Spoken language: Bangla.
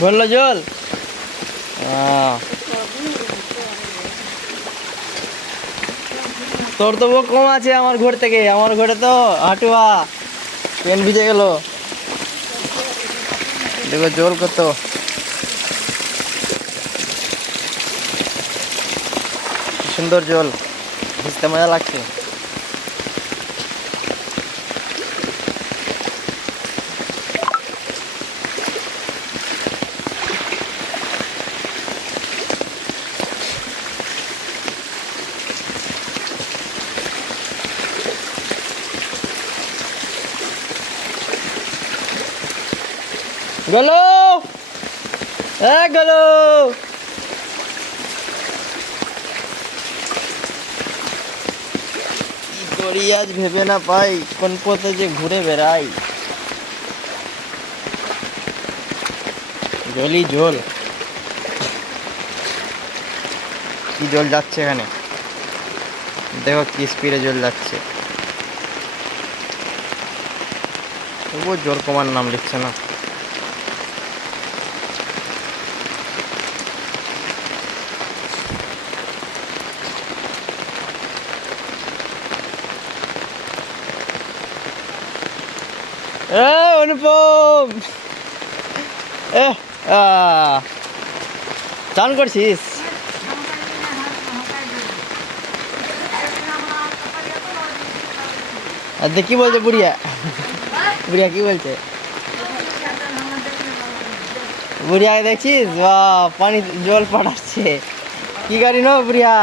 ভরলো জল। তোর তো ও কম আছে আমার ঘর থেকে, আমার ঘরে তো হাঁটুয়া পেন ভিজে গেল। দেখো জল কত, সুন্দর জল, ভিজতে মজা লাগছে। গেলো গেলো, কি করি আজ ভেবে না পাই, কোন পথে যে ঘুরে বেড়াই। জলই জল, কি জল যাচ্ছে এখানে, দেখো কি স্পিডে জল যাচ্ছে। তবুও জল কমার নাম লিখছে না। অনুপম, চান করছিস? কি বলছে বুড়িয়া? বুড়িয়া কি বলছে? বুড়িয়াকে দেখছিস? বাহ, পানি জল পাঠাচ্ছে। কি গাড়ি নো বুড়িয়া?